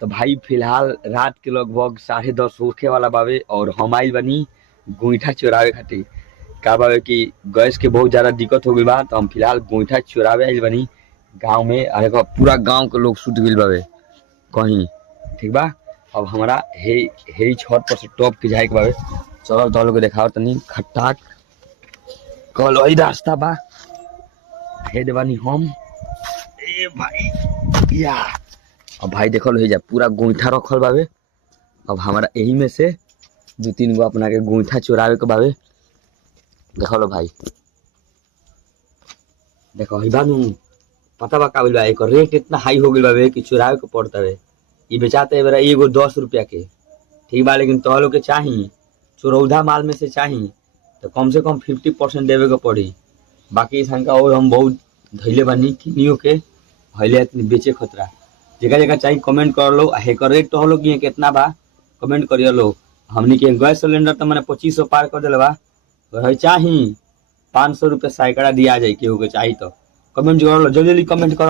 तो भाई फिलहाल रात के लगभग 10:30 होखे वाला बावे और हम आइल बनी गोईठा चोरावे खातिर। का बावे कि गैस के बहुत ज्यादा दिक्कत हो गई बा, तो हम फिलहाल गोईठा चोरावे आइल बनी गांव में। अरे बा, पूरा गांव के लोग छूट गइल बावे कहीं, ठीक बा। अब हमारा हे छत पर से टॉप के जाए के बावे। चलो तो लोग देखाओ तनी खट्टाक कल वही रास्ता बा। हे देवानी हम ए भाई या अब भाई देखो लो जा पूरा गोईठा रखल बावे। अब हमारा यही में से 2-3 गो अपना के गोईठा चोरावे के बावे। देखो लो भाई, देखो ही बानू पता बा का बा एक रेट इतना हाई हो गइल बावे कि चोरावे के पड़ता है। ये बेचाते है बेरा एगो 10 रुपया के, ठीक बा। लेकिन तो लोग के चाही चोरौधा माल में से चाही तो कम से कम 50% देवे के पड़ी। बाकी संख्या और हम बहुत धैले बानी किनियो के हइले इतनी बेचे खतरा। जगह जगह चाहिए कमेंट कर लो। हेकर रेट तो लोग कितना बा कमेंट करिए लो। हमनी के गैस सिलेंडर तो मैंने 2500 पार कर दिल बा। अगर चाही 500 रुपये सैकड़ा दिया जाए केहू के चाही तो कमेंट कर लो, जल्दी जल्दी कमेंट करो।